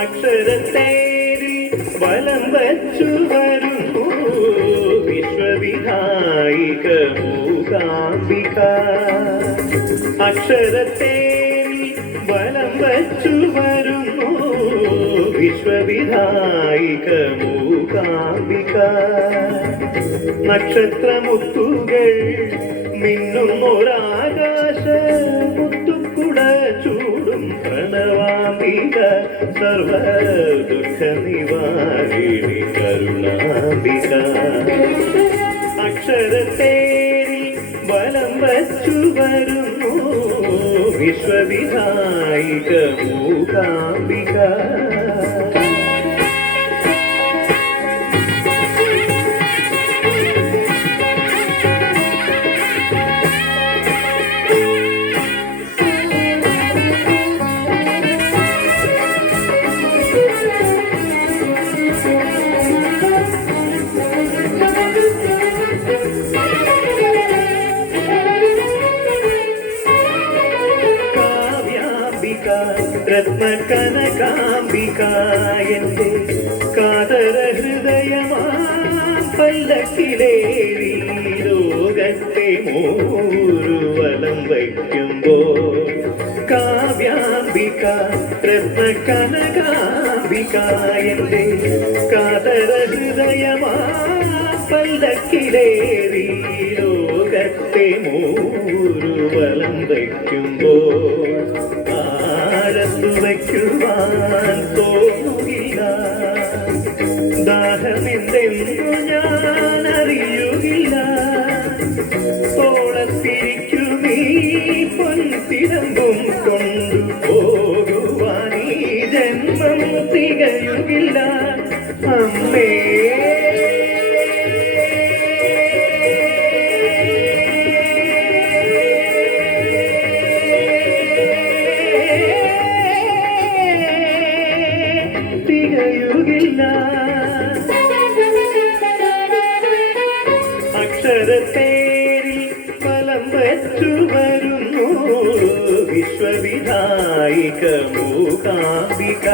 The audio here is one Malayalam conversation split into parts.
അക്ഷരത്തേരിൽ വലം വച്ചു വരുന്നു വിശ്വവിധായിക മൂകാംബിക. അക്ഷരത്തേരിൽ വലം വച്ചു വരുന്നു വിശ്വവിധായിക മൂകാംബിക. നക്ഷത്രമുത്തുകൾ മിന്നുന്നൊരാകാശ മുത്തുക്കുട ചൂടും പ്രണവാംബിക. സർവ ദുഃഖ നിവാരിണി കരുണാംബിക. അക്ഷരത്തേരിൽ വലം വച്ചു വരുന്നു വിശ്വവിധായിക മൂകാംബിക. രത്നകനകാംബിക എന്റെ കാതര ഹൃദയമാം പല്ലക്കിലേറി ലോകത്തെ മൂരുവലം വയ്ക്കുമ്പോൾ. കാവ്യാംബിക രത്നകനകാംബിക എന്റെ കാതര ഹൃദയമാം പല്ലക്കിലേറി ലോകത്തെ മൂരുവലം വയ്ക്കുമ്പോൾ. വയ്ക്കുവാൻ തോന്നുകില്ല, ദാഹമെന്തെന്നു ഞാൻ അറിയുകില്ല. തോളത്തിരിക്കുമീ പൊൻതിരമ്പും കൊണ്ടുപോകുവാൻ ഈ ജന്മം തികയുകില്ല. അമ്മേ അക്ഷരത്തേരിൽ വലം വച്ചു വരുന്നു വിശ്വവിധായിക മൂകാംബിക.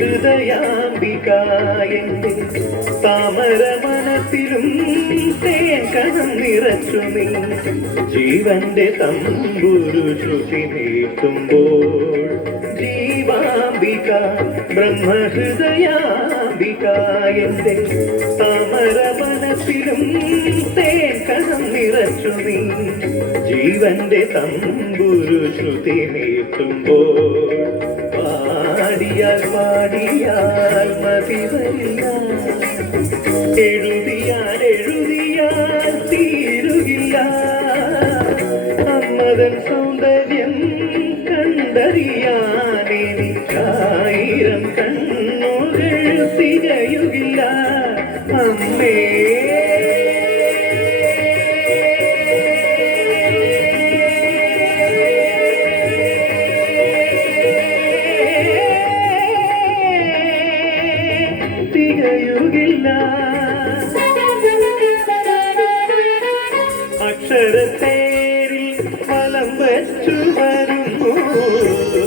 ബ്രഹ്മഹൃദയാംബിക എന്റെ താമര മനത്തിലും തേൻകണം നിറച്ചു നീ ജീവന്റെ തമ്പുരു ശ്രുതി നീട്ടുമ്പോൾ. ജീവാംബിക ബ്രഹ്മഹൃദയാംബിക എന്റെ താമര മനത്തിലും തേൻകണം നിറച്ചു നീ ജീവന്റെ തമ്പുരു ശ്രുതി നീട്ടുമ്പോൾ. പാടിയാൽ പാടിയാൽ മതി വരില്ല, എഴുതിയാൽ എഴുതിയാൽ തീരുകില്ല. അമ്മതൻ സൗന്ദര്യം കണ്ടറിയാൻ എനിക്കായിരം കണ്ണുകൾ തികയുകില്ല. അമ്മേ തികയുകില്ല. അക്ഷരത്തേരിൽ വലം വച്ചു വരുന്നു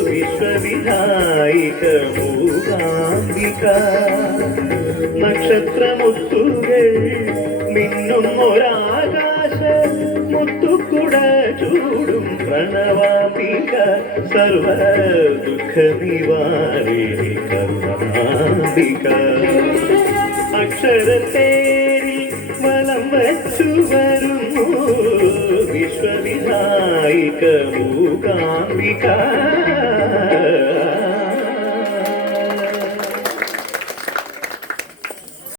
വിശ്വവിധായിക മൂകാംബിക. നക്ഷത്രമുത്തുകൾ മിന്നുന്നൊരാകാശ മുത്തുക്കുട ചൂടും പ്രണവാംബിക. സർവ ദുഃഖ നിവാരിണി കരുണാംബിക. അക്ഷരത്തേരിൽ വലം വച്ചു വരുന്നു വിശ്വവിധായിക മൂകാംബിക.